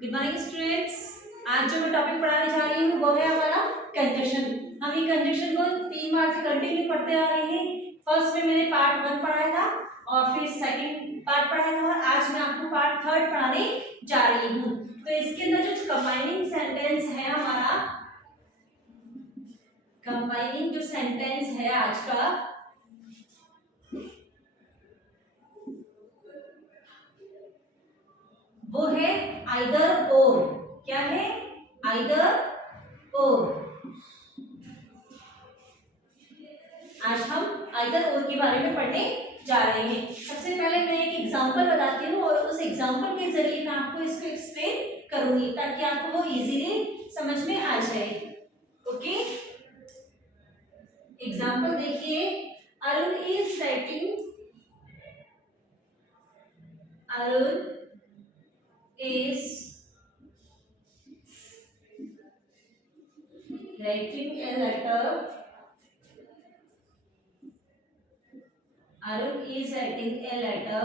Good morning students. आज जो मैं टॉपिक पढ़ाने जा रही हूँ वो है हमारा कंजक्शन। हम ये कंजक्शन को 3 बार से कंटिन्यू पढ़ते आ रहे हैं। फर्स्ट में मैंने पार्ट 1 पढ़ाया था और फिर सेकंड पार्ट पढ़ाया था और आज मैं आपको पार्ट 3 पढ़ाने जा रही हूँ। तो इसके अंदर जो कंबाइनिंग सेंटेंस है हमारा, कंबाइनिंग जो सेंटेंस है आज का, वो है आइदर और। क्या है? आइदर और। आज हम आइदर और के बारे में पढ़ने जा रहे हैं। सबसे पहले मैं एक एग्जांपल बताती हूँ और उस एग्जांपल के जरिए मैं आपको इसको एक्सप्लेन करूंगी ताकि आपको वो इजीली समझ में आ जाए। ओके, एग्जांपल देखिए। Arun is writing, Arun is writing a letter. Arun is writing a letter.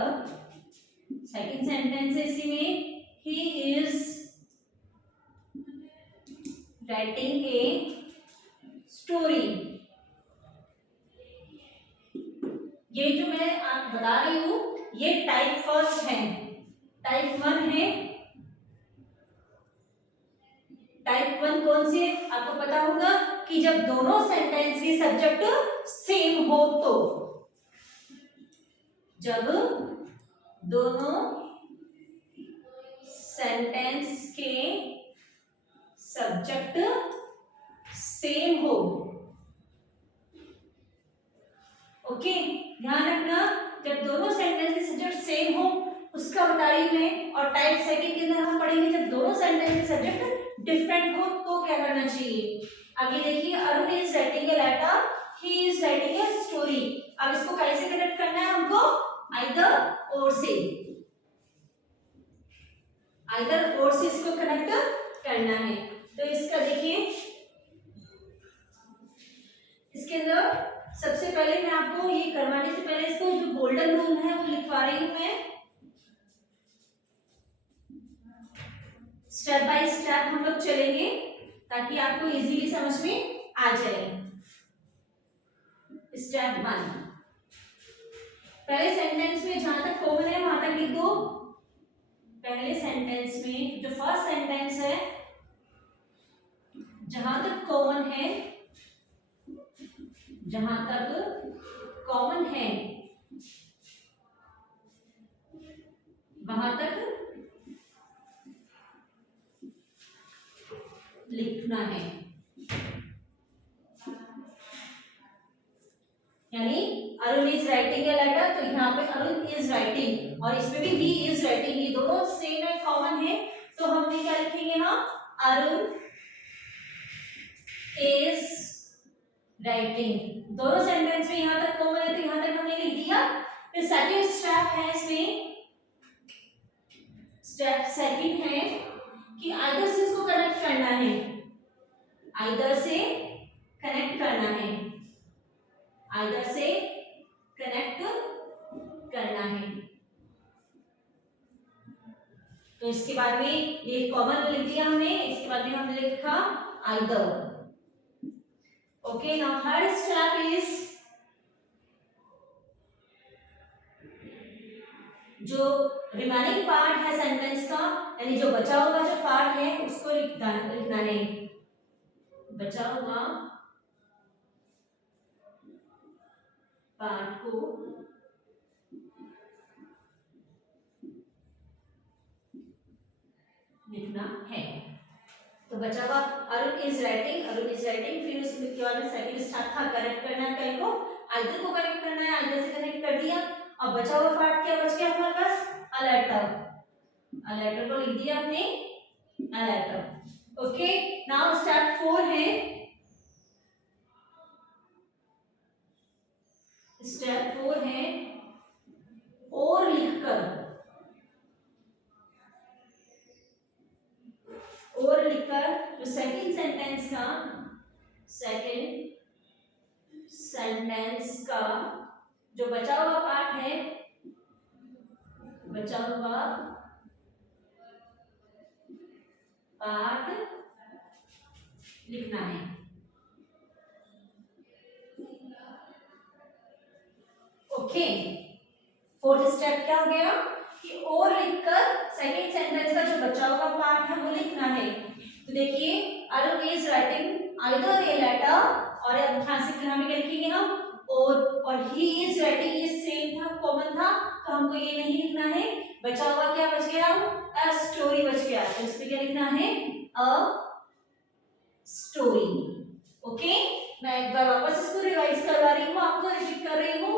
Second sentence है इसी में, he is writing a story. ये जो मैं आप बता रही हूँ ये टाइप फर्स्ट है। टाइप 1 है। टाइप 1 कौन सी है आपको पता होगा कि जब दोनों सेंटेंस के सब्जेक्ट सेम हो तो। जब दोनों सेंटेंस के सब्जेक्ट सेम हो। ओके, ध्यान रखना, जब दोनों सेंटेंस के सब्जेक्ट सेम हो उसका बता रही हूं मैं। और टाइप सेकंड के अंदर हम पढ़ेंगे जब दोनों सेंटेंस के सब्जेक्ट डिफरेंट हो तो क्या करना चाहिए। आगे देखिए, Arun is writing a letter, he is writing a story. अब इसको कैसे कनेक्ट करना है हमको? आइदर और से। आइदर और से इसको कनेक्ट करना है। तो इसका देखिए, इसके अंदर सबसे पहले मैं आपको ये करवाने से पहले इसको जो गोल्डन रूल है वो लिखवा रही हूं मैं। स्टेप बाय स्टेप हम लोग चलेंगे ताकि आपको इजीली समझ में आ जाए। स्टेप 1, पहले सेंटेंस में जहां तक कॉमन है वहां तक लिख दो। पहले सेंटेंस में जो फर्स्ट सेंटेंस है जहां तक कॉमन है, जहां तक कॉमन है वहां तक लिखना है। यानी Arun is writing a letter, तो यहाँ पे अरुण इज राइटिंग और इसमें भी ही इज राइटिंग, ये दोनों सेम है, कॉमन है। तो हमने क्या लिखेंगे? हम अरुण इज राइटिंग। दोनों सेंटेंस में यहां तक कॉमन है तो यहां तक हमने लिख दिया। फिर सेकंड स्टेप है इसमें, स्टेप सेकंड है कि आइदर से इसको कनेक्ट करना है। आइदर से कनेक्ट करना है। आइदर से कनेक्ट करना है। तो इसके बाद में ये कॉमन लिख दिया हमने, इसके बाद में हमने लिखा either. Okay, now third step is जो रिमेनिंग पार्ट है सेंटेंस का, यानी जो बचा हुआ जो पार्ट है उसको लिखना है। बचा हुआ पार्ट को लिखना है। तो बचा हुआ Arun is writing, Arun is writing, फिर उसके बाद में सेकंड स्टेप था कनेक्ट करना है। कहीं को आइदर को कनेक्ट करना है, आइदर से कनेक्ट कर दिया। अब बचा हुआ पार्ट क्या बच गया हमारे पास? A letter. अ लेटर को लिख दिया हमने, a letter. Okay, now step 4 है। स्टेप 4 है और लिखकर। और लिखकर जो सेकंड सेंटेंस का, सेकंड सेंटेंस का जो बचा हुआ पार्ट है, बचा हुआ पाठ लिखना है। ओके, फोर्थ स्टेप क्या हो गया कि और लिखकर सेकंड सेंटेंस का जो बचा हुआ पार्ट है वो लिखना है। तो देखिए, Arun is writing either a letter, और यहां से क्या लिखेंगे हम, और ही इज राइटिंग, ये सेम था, कॉमन था, तो हमको ये नहीं लिखना है। बचा हुआ क्या बच गया, अ स्टोरी बच गया, तो इस पे क्या लिखना है, अ स्टोरी। ओके, मैं एक बार वापस इसको रिवाइज करवा रही हूँ, आपको रिपीट कर रही हूँ।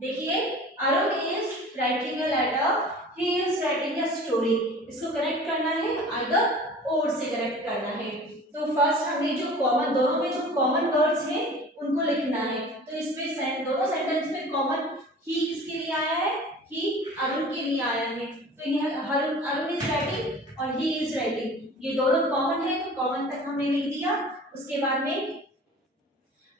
देखिए, Arun is writing a letter, he is writing a story, इसको कनेक्ट करना है, आइदर और से कनेक्ट करना है। तो फर्स्ट हमें जो कॉमन, दोनों में जो कॉमन वर्ड्स हैं उनको लिखना है। तो इसमें दोनों सेंटेंस में कॉमन ही किसके लिए आया है, ही अरुण के लिए आया है। तो यह अरुण इज राइटिंग और ही इज राइटिंग, ये दोनों कॉमन है, तो कॉमन तक हमने लिख दिया। उसके बाद में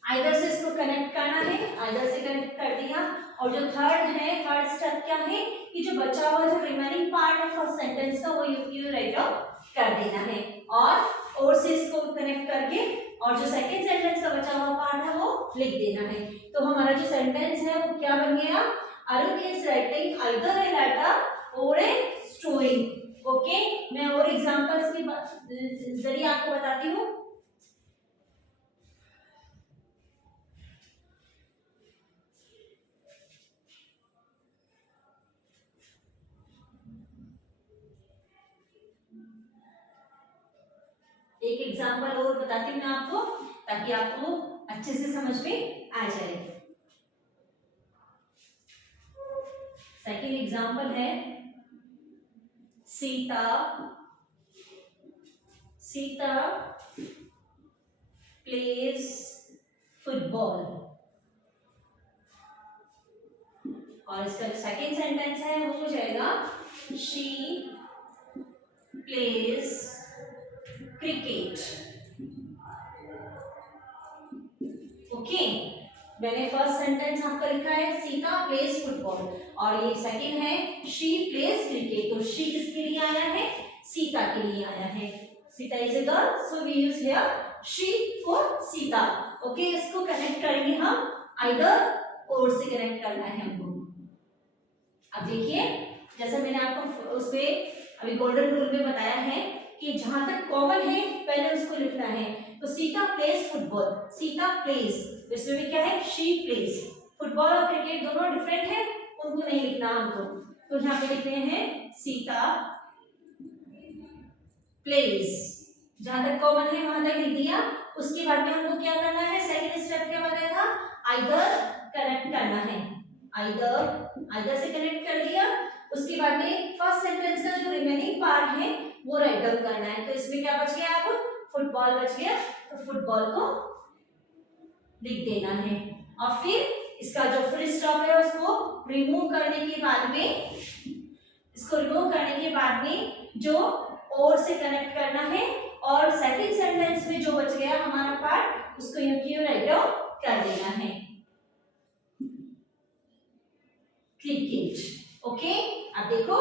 आइदर से इसको कनेक्ट करना है, आइदर से कनेक्ट कर दिया। और जो थर्ड है, थर्ड स्टेप क्या है कि जो बचा हुआ जो रिमेनिंग पार्ट है फर्स्ट सेंटेंस का वो यू राइट आउट कर देना है, और से इसको कनेक्ट करके और जो सेकंड सेंटेंस का बचा हुआ पार्ट है वो लिख देना है। तो हमारा जो सेंटेंस है वो क्या बन गया, Arun is writing either a letter और ए स्टोरी। ओके, मैं और एग्जांपल्स के जरिए आपको बताती हूँ। एक एग्जांपल और बताती हूँ मैं आपको, ताकि आपको अच्छे से समझ में आ जाए। सेकंड एग्जांपल है, सीता प्लेज फुटबॉल, और इसका जो सेकंड सेंटेंस है वो हो जाएगा, शी प्लेज क्रिकेट। ओके, मैंने फर्स्ट सेंटेंस आपका लिखा है सीता प्लेज फुटबॉल, और ये सेकंड है शी प्लेज क्रिकेट। तो शी किसके लिए आया है, सीता के लिए आया है। Sita is a girl, so we use here she for Sita. Okay, इसको कनेक्ट करेंगे हम, आइदर और से कनेक्ट करना है हमको। अब देखिए, जैसे मैंने आपको उसपे अभी गोल्डन रूल में बताया है कि जहां तक कॉमन है पहले उसको लिखना है। तो Sita plays football, Sita plays, इसमें भी क्या है, शी प्लेज। फुटबॉल और क्रिकेट दोनों डिफरेंट है, उनको नहीं लिखना हमको। तो यहाँ पे लिखते हैं सीता प्लेज, जहां तक कॉमन है वहां तक लिख दिया। उसके बाद में हमको क्या करना है, सेकंड स्टेप क्या बताया था, आइदर कनेक्ट करना है, आइदर से कनेक्ट कर दिया। उसके बाद में फर्स्ट सेंटेंस का जो रिमेनिंग पार्ट है वो राइट डाउन करना है। तो इसमें क्या बच गया, अब फुटबॉल बच गया, तो फुटबॉल को लिख देना है। और फिर इसका जो फुल स्टॉप है उसको रिमूव करने के बाद में, इसको रिमूव करने के बाद में जो और से कनेक्ट करना है, और सेकंड सेंटेंस में जो बच गया हमारा पार्ट उसको यू राइट डाउन कर देना है, क्रिकेट। ओके, अब देखो,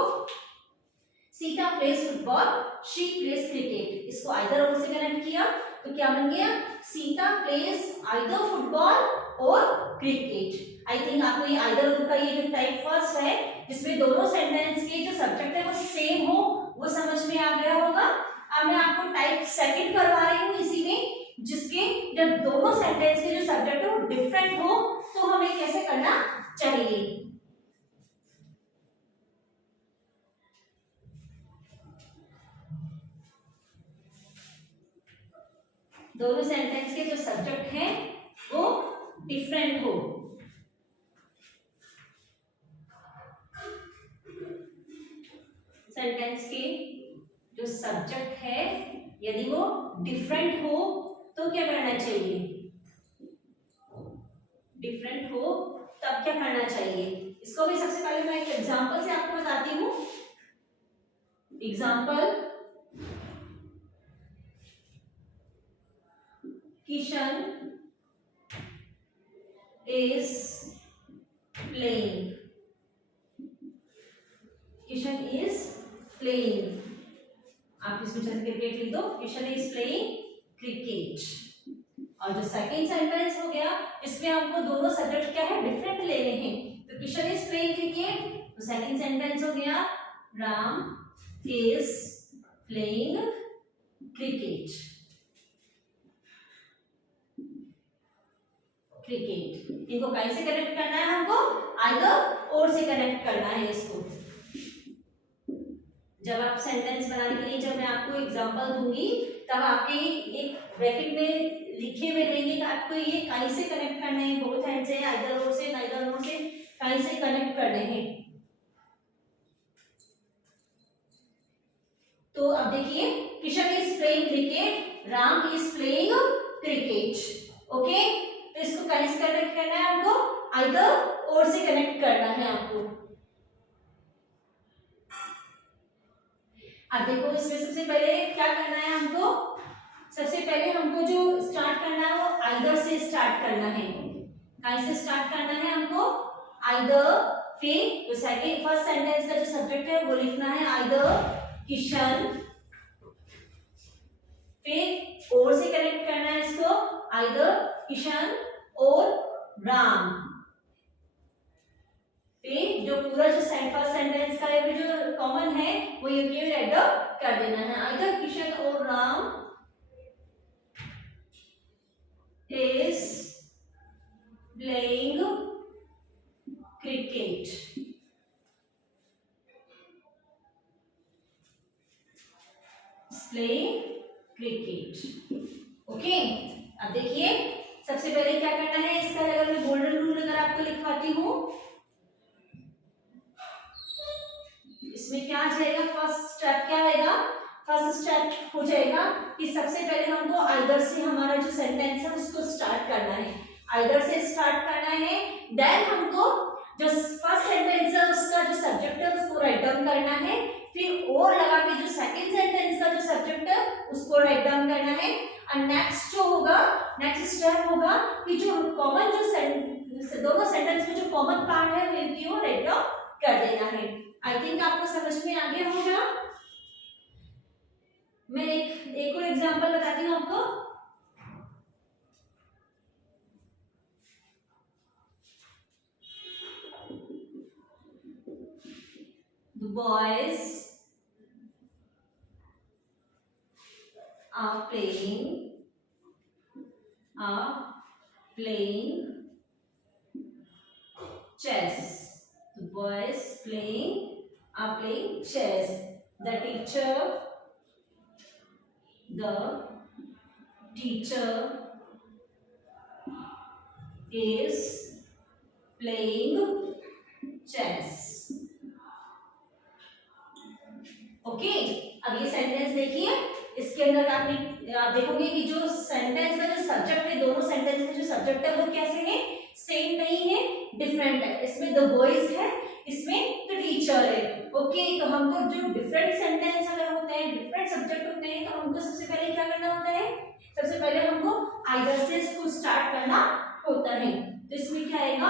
Sita plays football, she plays cricket, इसको आइदर और से कनेक्ट किया तो क्या बन गया, सीता प्लेज आइदर फुटबॉल और क्रिकेट। आई थिंक आपको ये आइदर और का ये जो टाइप फर्स्ट है जिसमें दोनों सेंटेंस के जो सब्जेक्ट है वो सेम हो, वो समझ में आ गया होगा। अब मैं आपको टाइप सेकंड करवा रही हूँ इसी में, जिसके जब दोनों सेंटेंस के जो सब्जेक्ट है वो डिफरेंट हो तो हमें कैसे करना चाहिए। दोनों सेंटेंस के जो सब्जेक्ट हैं वो डिफरेंट हो। सेंटेंस के जो सब्जेक्ट है यदि वो डिफरेंट हो तो क्या करना चाहिए, डिफरेंट हो तब क्या करना चाहिए। इसको भी सबसे पहले मैं एक एग्जांपल से आपको बताती हूँ। Example, Kishan is playing, Kishan is playing, आप इसमें जैसे क्रिकेट लिख दो, किशन इज प्लेइंग क्रिकेट। और जो सेकंड सेंटेंस हो गया, इसमें हमको दोनों सब्जेक्ट क्या है, डिफरेंट लेने हैं। तो किशन इज प्लेइंग क्रिकेट, तो सेकंड सेंटेंस हो गया Ram is playing cricket. Cricket इनको कैसे कनेक्ट करना है, हमको आइदर और से कनेक्ट करना है इसको। जब आप सेंटेंस बनाने के लिए, जब मैं आपको एग्जांपल दूंगी, तब आपके एक ब्रैकेट में लिखे हुए रहेंगे कि आपको ये कैसे कनेक्ट करने हैं, बोथ हैंड से, आइदर और से, नाइदर और से, कैसे कनेक्ट करने हैं। तो अब देखिए, Kishan is playing cricket, Ram is playing cricket. Okay, तो इसको कैसे कनेक्ट करना है हमको, आइदर और से कनेक्ट करना है आपको। अब देखो, इसमें सबसे पहले क्या करना है हमको, सबसे पहले हमको जो स्टार्ट करना है वो आइदर से स्टार्ट करना है। कैसे स्टार्ट करना है हमको, आइदर, फिर जो सेकंड फर्स्ट सेंटेंस का जो सब्जेक्ट है वो लिखना है आइदर किशन, फिर और से कनेक्ट करना है इसको, आइदर किशन और राम। फिर जो पूरा जो फर्स्ट सेंटेंस का है जो कॉमन है वो ये केवल ऐड कर देना है, आइदर किशन और Ram is playing cricket। playing cricket। Okay, अब देखिए सबसे पहले क्या करना है, इसका अगर मैं गोल्डन रूल अगर आपको लिखवाती हूँ, इसमें क्या आ जाएगा, फर्स्ट स्टेप क्या आएगा, फर्स्ट स्टेप हो जाएगा कि सबसे पहले हमको आइदर से हमारा जो सेंटेंस है उसको स्टार्ट करना है, आइदर से स्टार्ट करना है। देन हमको जो फर्स्ट सेंटेंस है उसका जो सब्जेक्ट है उसको राइट डाउन करना है, फिर और लगा के जो सेकंड सेंटेंस का जो सब्जेक्ट है उसको राइट डाउन करना है। और नेक्स्ट जो होगा, नेक्स्ट स्टेप होगा कि जो कॉमन जो दोनों सेंटेंस में जो कॉमन पार्ट है वो राइट डाउन कर देना है। आई थिंक आपको समझ में आ गया होगा। मैं एक और एग्जांपल बताती हूँ आपको। The boys are playing chess. The boys are playing chess. The teacher is playing chess। Okay, अब ये सेंटेंस देखिए, इसके अंदर आप देखोगे कि जो सेंटेंस का जो सब्जेक्ट है, दोनों सेंटेंस का जो सब्जेक्ट है वो कैसे है, सेम नहीं है, डिफरेंट है। इसमें द बॉयज है, इसमें द टीचर है। ओके, तो हमको जो डिफरेंट सेंटेंस अगर होते हैं, डिफरेंट सब्जेक्ट होते हैं, तो हमको सबसे पहले क्या करना होता है, सबसे पहले हमको आइदर से इसको स्टार्ट करना होता है। तो इसमें क्या आएगा,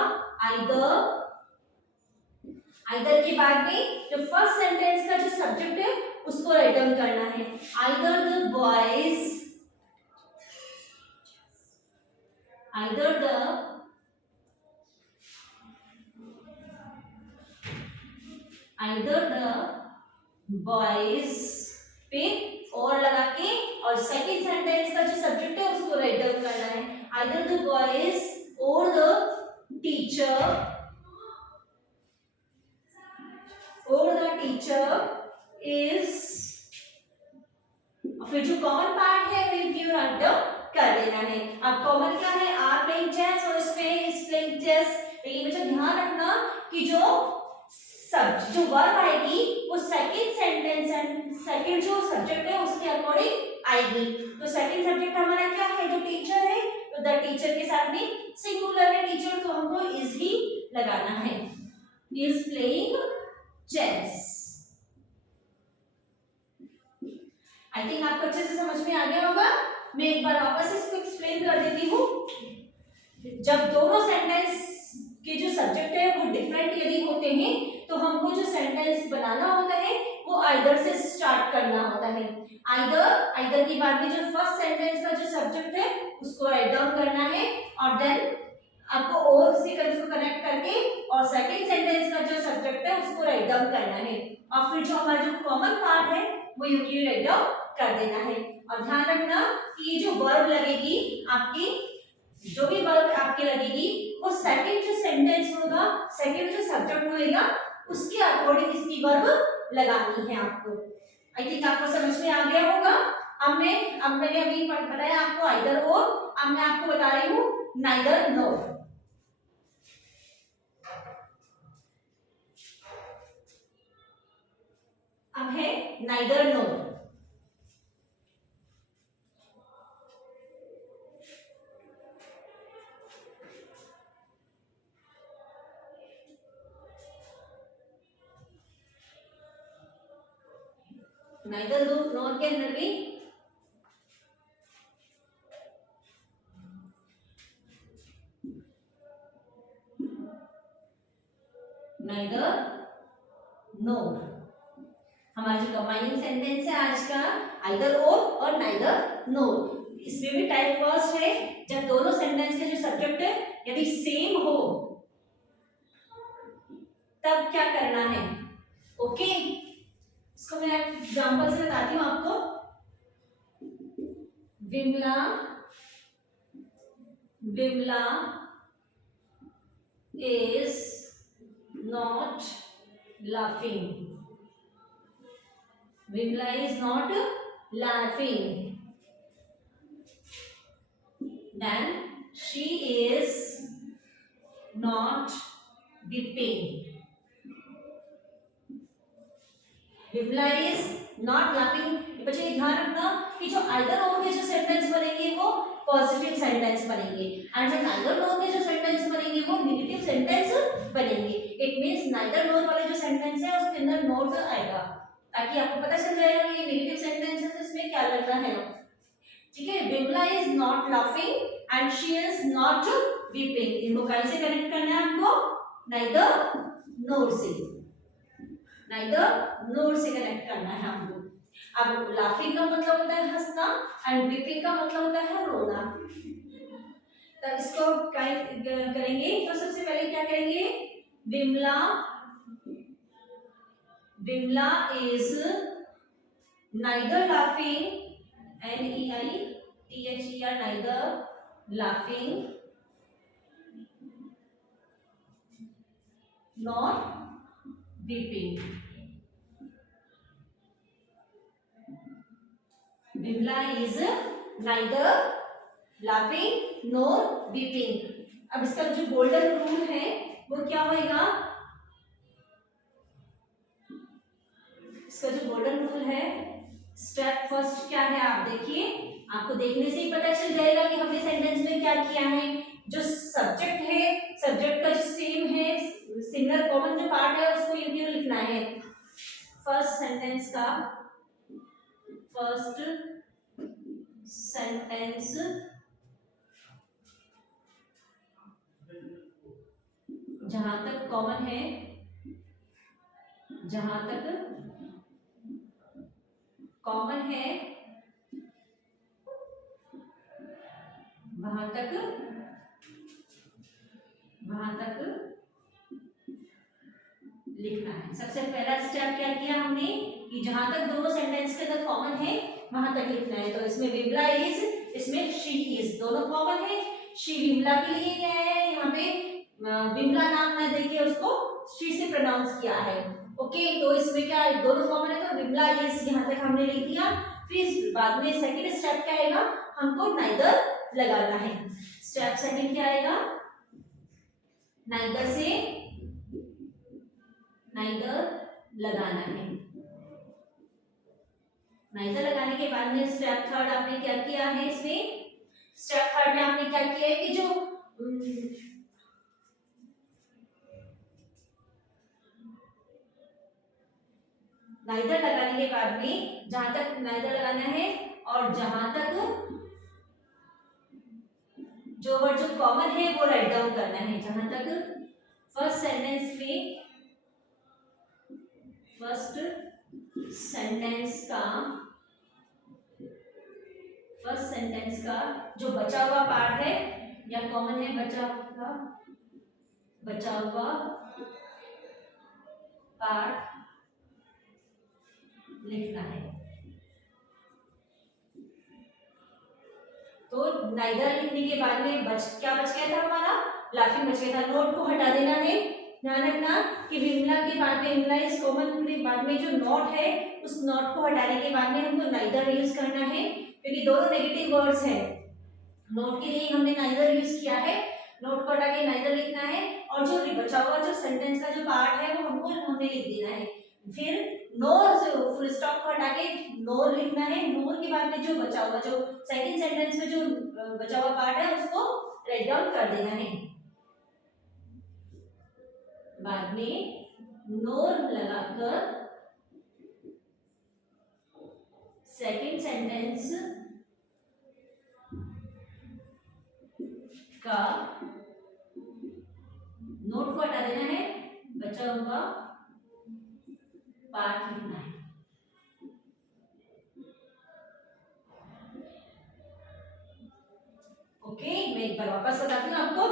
आइदर के बाद में जो फर्स्ट सेंटेंस का जो सब्जेक्ट है उसको राइट डाउन करना है, आइदर द बॉयज पे और लगा के, और सेकंड सेंटेंस का जो सब्जेक्ट है उसको राइट डाउन करना है, आइदर द बॉयज और द टीचर is, फिर जो कॉमन पार्ट है वो क्यों राइट डाउन कर देना है। अब कॉमन क्या है, आर प्लेइंग चेस और इसमें इज प्लेइंग चेस। ये बच्चा ध्यान रखना कि जो वर्ब आएगी वो सेकंड सेंटेंस एंड सेकंड जो सब्जेक्ट है उसके अकॉर्डिंग आएगी। तो सेकंड सब्जेक्ट हमारा क्या है, जो टीचर है, तो द टीचर के साथ में सिंगुलर है टीचर, तो हमको इज ही लगाना है, is playing chess. I think आपको अच्छे से समझ में आ गया होगा। मैं एक बार वापस इसको एक्सप्लेन कर देती हूँ। जब दोनों सेंटेंस के जो सब्जेक्ट है वो डिफरेंट यदि होते हैं तो हमको जो सेंटेंस बनाना होता है वो आइदर से स्टार्ट करना होता है। आइदर के बाद में जो फर्स्ट सेंटेंस का जो सब्जेक्ट है उसको राइट डाउन करना है और देन आपको और सेकंड्स को कनेक्ट करके और सेकंड सेंटेंस का जो सब्जेक्ट है उसको राइट डाउन करना है और फिर जो हमारा जो कॉमन पार्ट है वो यूनिटली राइट डाउन कर देना है। और ध्यान रखना कि ये जो वर्ब लगेगी आपकी, जो भी वर्ब आपके लगेगी वो सेकंड जो सेंटेंस होगा, सेकंड जो सब्जेक्ट होएगा उसके अकॉर्डिंग इसकी वर्ब लगानी है आपको। आई थिंक आपको समझ में आ गया होगा। अब मैंने अभी बताया आपको आइदर और, अब मैं आपको बता रही हूँ नाइदर नोर। अब है नाइदर नोर। नाइदर नोर के अंदर भी नाइदर नोर, हमारा जो कंबाइनिंग सेंटेंस है आज का आइदर और नाइदर नोर। इसमें भी टाइप फर्स्ट है, जब दोनों सेंटेंस के जो सब्जेक्ट है यदि सेम हो तब क्या करना है। ओके, इसको मैं एग्जांपल से बताती हूँ आपको। Vimla is not laughing. Vimla is not laughing. Then she is not weeping. Vimla is not laughing। बच्चे ध्यान रखना कि जो आइदर और के जो सेंटेंस बनेंगे वो पॉजिटिव सेंटेंस बनेंगे एंड जो नाइदर नोर के जो सेंटेंस बनेंगे वो नेगेटिव सेंटेंस बनेंगे। इट मींस नाइदर नोर वाले जो सेंटेंस है उसके अंदर नोट आएगा ताकि आपको पता चल जाएगा कि ये नेगेटिव सेंटेंस है, इसमें क्या लगना है। ठीक है, Vimala is not laughing and she is not weeping. इनको कैसे कनेक्ट करना है आपको, नाइदर नोर से, नाइदर नोर से कनेक्ट करना है हमको। अब लाफिंग का मतलब होता है हंसना एंड वीपिंग का मतलब होता है रोना। तब इसको करेंगे तो सबसे पहले क्या करेंगे, Vimala is neither laughing, NEITHER, neither laughing nor weeping. Vimala is neither laughing nor weeping. अब इसका जो गोल्डन रूल है वो क्या होएगा, इसका जो गोल्डन रूल है, स्टेप फर्स्ट क्या है आप देखिए, आपको देखने से ही पता चल जाएगा कि हमने सेंटेंस में क्या किया है। जो सब्जेक्ट है, सब्जेक्ट का जो सेम है, सिंगल कॉमन जो पार्ट है उसको यूनिट लिखना है। फर्स्ट सेंटेंस का फर्स्ट सेंटेंस जहां तक कॉमन है, जहां तक कॉमन है वहां तक लिखना है। सबसे पहला स्टेप क्या किया हमने कि जहां तक दोनों सेंटेंस के अंदर कॉमन है वहां तक लिखना है। तो इसमें विमला इज, इसमें शी इज, दोनों कॉमन है। शी विमला के लिए क्या है, यहाँ पे विमला नाम ना देके उसको शी से प्रोनाउंस किया है। ओके, तो इसमें क्या है, दोनों कॉमन है तो विमला इज यहाँ तक हमने लिख दिया। फिर बाद में सेकंड स्टेप क्या आएगा, हमको नाइदर लगाना है। स्टेप सेकंड क्या आएगा, नाइदर से नाइदर लगाना है। नाइदर लगाने के बाद में स्टेप थर्ड आपने क्या किया है, इसमें स्टेप थर्ड में आपने क्या किया है कि जो नाइदर लगाने के बाद में जहां तक नाइदर लगाना है और जहां तक जो वर्ड जो कॉमन है वो राइट डाउन करना है। जहां तक फर्स्ट सेंटेंस में फर्स्ट सेंटेंस का फर्स्ट सेंटेंस का जो बचा हुआ पार्ट है या कॉमन है बचा हुआ पार्ट लिखना है। तो नाइदर लिखने के बाद में क्या बच गया था हमारा, लाफिंग बच गया था। नोट को हटा देना है। ध्यान रखना कि विमला के बाद में विमला इस कॉमन के बाद में जो नॉट है उस नॉट को हटाने के बाद में हमको नाइदर यूज करना है, क्योंकि दोनों नेगेटिव वर्ड्स है। नोट के लिए हमने नाइदर यूज किया है, नोट को हटा के नाइदर लिखना है, और जो बचा हुआ जो सेंटेंस का जो पार्ट है वो हमने लिख देना है। फिर नोर से फुल स्टॉप को हटा के नोर लिखना है। नोर के बाद में जो बचा हुआ जो सेकंड सेंटेंस में जो बचा हुआ पार्ट है उसको राइट डाउन कर देना है। बाद में नोर लगाकर सेकंड सेंटेंस का नोट को हटा देना है, बचा हुआ पार्ट लिखना है। ओके, मैं एक बार वापस बताती हूँ आपको।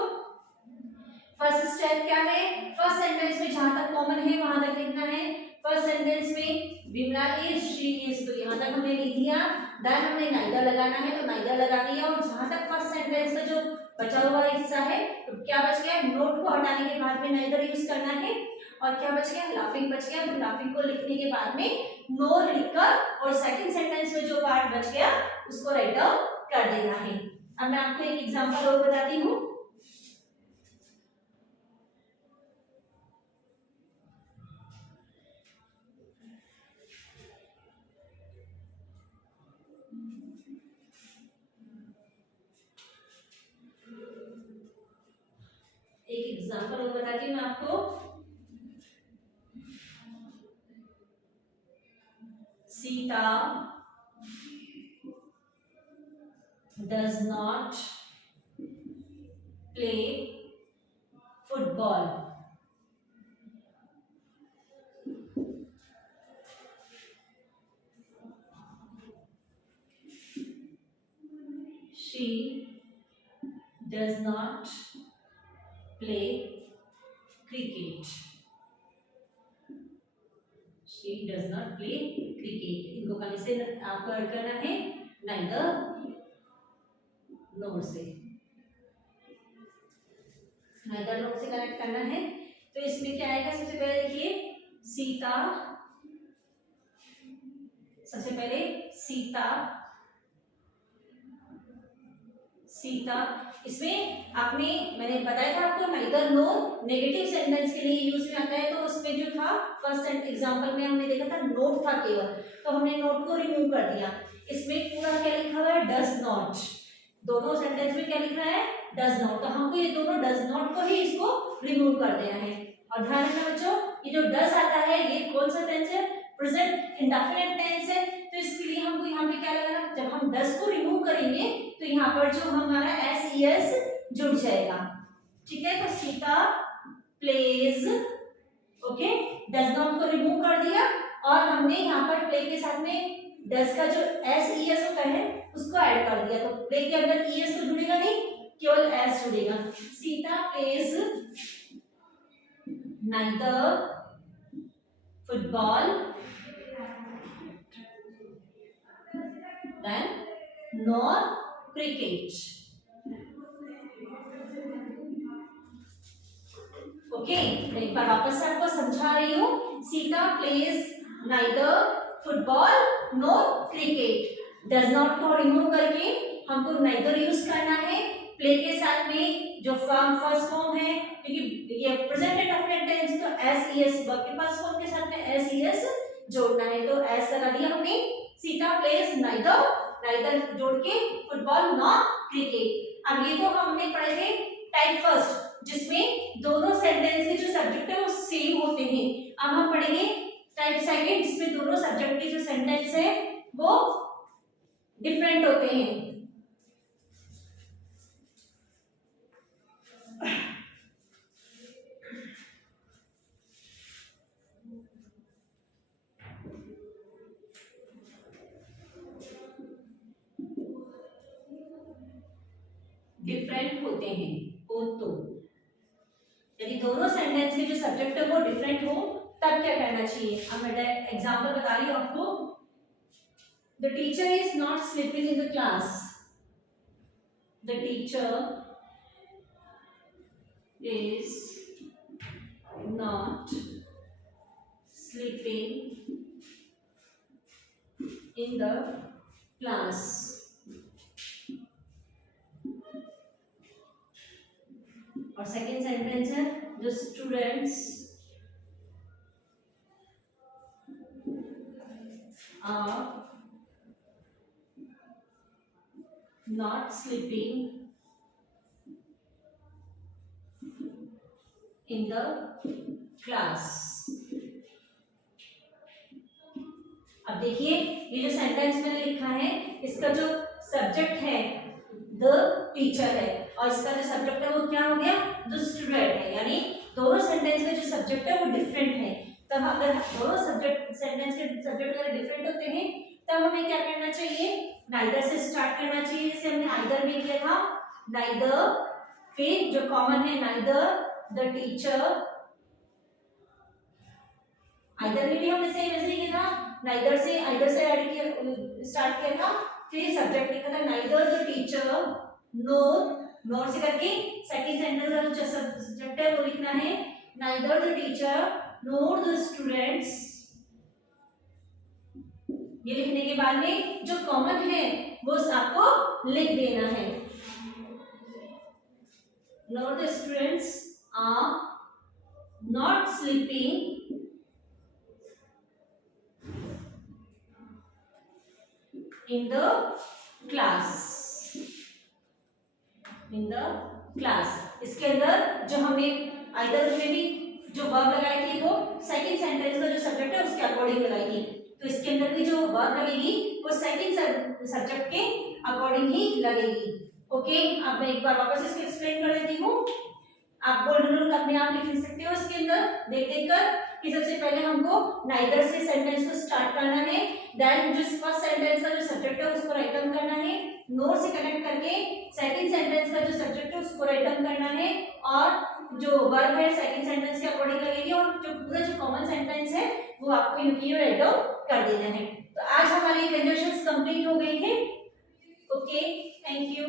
फर्स्ट स्टेप क्या है, फर्स्ट सेंटेंस में जहां तक कॉमन है वहां तक लिखना है। फर्स्ट सेंटेंस में विमला इज, शी इज, तो यहां तक हमने लिख दिया। देन हमने नाइदर लगाना है तो नाइदर लगा दिया, और जहां तक फर्स्ट सेंटेंस का जो बचा हुआ हिस्सा है तो क्या बच गया, नोट को हटाने के बाद में नाइदर यूज करना है। और क्या बच गया, लाफिंग बच गया। तो लाफिंग को लिखने के बाद में नोर लिखकर और सेकंड सेंटेंस में जो पार्ट बच गया उसको राइट डाउन कर देना है। अब मैं आपको एक एग्जांपल और बताती हूँ। एक एग्जांपल और बताती हूँ मैं आपको। Sita does not play football. She does not play cricket. She does not play cricket. इनको कहीं से आपको ऐड करना है, neither nor से, neither nor से कनेक्ट करना है। तो इसमें क्या आएगा, सबसे पहले देखिए सीता, सबसे पहले सीता, सीता, इसमें आपने मैंने बताया था आपको नाइदर नोर नेगेटिव सेंटेंस के लिए यूज में आता है। तो उसमें जो था फर्स्ट एग्जांपल में हमने देखा था नोट था केवल, तो हमने नोट को रिमूव कर दिया। इसमें पूरा क्या लिखा हुआ है, डज नॉट। दोनों सेंटेंस में क्या लिख रहा है, डज नॉट। तो हमको ये दोनों डज नॉट को ही इसको रिमूव कर देना है। और ध्यान रखना बच्चों, ये जो डज आता है ये कौन सा टेंस है, प्रेजेंट इंडेफिनिट टेंस है। तो इसके लिए हमको यहाँ पे क्या लगाना, जब हम डज को रिमूव करेंगे तो यहाँ पर जो हमारा एस ई एस जुड़ जाएगा। ठीक है, तो Sita plays, okay, does not को रिमूव कर दिया और हमने यहाँ पर प्ले के साथ में डज का जो एस ई एस होता है उसको ऐड कर दिया। तो प्ले के अंदर ई एस तो जुड़ेगा नहीं, केवल एस जुड़ेगा। Sita plays neither football then nor cricket. Okay, मैं एक बार वापस से आपको समझा रही हूँ। Sita plays neither football nor cricket. Does not को रिमूव करके हमको नाइदर यूज करना है। प्ले के साथ में जो फॉर्म फर्स्ट फॉर्म है, क्योंकि ये प्रेजेंट इंडेफिनिट टेंस, तो एस ई एस वर्ब के फर्स्ट फॉर्म के साथ में एस ई एस जोड़ना है। तो एस लगा दिया हमने। सीता प्लेज नाइदर, नाइदर जोड़ के फुटबॉल नॉर क्रिकेट। अब ये तो हमने पढ़े थे टाइप फर्स्ट, जिसमें दोनों सेंटेंस के जो सब्जेक्ट है वो सेम होते हैं। अब हम पढ़ेंगे टाइप सेकंड, जिसमें दोनों सब्जेक्ट के जो सेंटेंस है वो डिफरेंट होते हैं। होते हैं, हो तो यदि दोनों सेंटेंस के जो सब्जेक्ट है वो डिफरेंट हो तब क्या करना चाहिए। अब मैं एग्जांपल बता रही हूँ आपको। The teacher is not sleeping in the class. The teacher is not sleeping in the class. और सेकेंड सेंटेंस है the students are not sleeping in the class. अब देखिए ये जो सेंटेंस मैंने लिखा है इसका जो सब्जेक्ट है द टीचर है और इसका जो सब्जेक्ट है वो क्या हो गया द स्टूडेंट है, यानी दोनों सेंटेंस के जो सब्जेक्ट है वो डिफरेंट है। तब अगर दोनों सब्जेक्ट सेंटेंस के सब्जेक्ट अगर डिफरेंट होते हैं तब हमें क्या करना चाहिए, नाइदर से स्टार्ट करना चाहिए, जैसे हमने आइदर में किया था। नाइदर, फिर जो कॉमन है नाइदर द टीचर, आइदर में भी हमने सेम ऐसे किया था, नाइदर से आइदर से ऐड किया स्टार्ट किया था, फिर सब्जेक्ट लिखा था नाइदर द टीचर नोर, नोर से करके सेकंड सेंटेंस का जो सब्जेक्ट है वो लिखना है neither the teacher NOR the students. ये लिखने के बाद में जो कॉमन है वो आपको लिख देना है, nor the students are not sleeping in the class. in the class इसके अंदर जो हमने आइदर में भी जो वर्ब लगाई थी वो सेकंड सेंटेंस का जो सब्जेक्ट है उसके अकॉर्डिंग लगाई थी, तो इसके अंदर भी जो वर्ब लगेगी वो सेकंड सब्जेक्ट के अकॉर्डिंग ही लगेगी। ओके, अब मैं एक बार वापस इसको एक्सप्लेन कर देती हूँ। आप गोल्डन रूल अपने आप लिख सकते हो इसके अंदर देख देख कर कि सबसे पहले हमको नाइदर से सेंटेंस को स्टार्ट करना है, देन जो फर्स्ट सेंटेंस का जो सब्जेक्ट है उसको राइट डाउन करना है, नोर से कनेक्ट करके सेकंड सेंटेंस का जो सब्जेक्ट है उसको राइट डाउन करना है और जो वर्ब है सेकंड सेंटेंस के अकॉर्डिंग लगेगी और जो पूरा जो कॉमन सेंटेंस है वो आपको इनकी राइट डाउन कर देना है। तो आज हमारी कंजंक्शंस कंप्लीट हो गई है। Okay, thank you.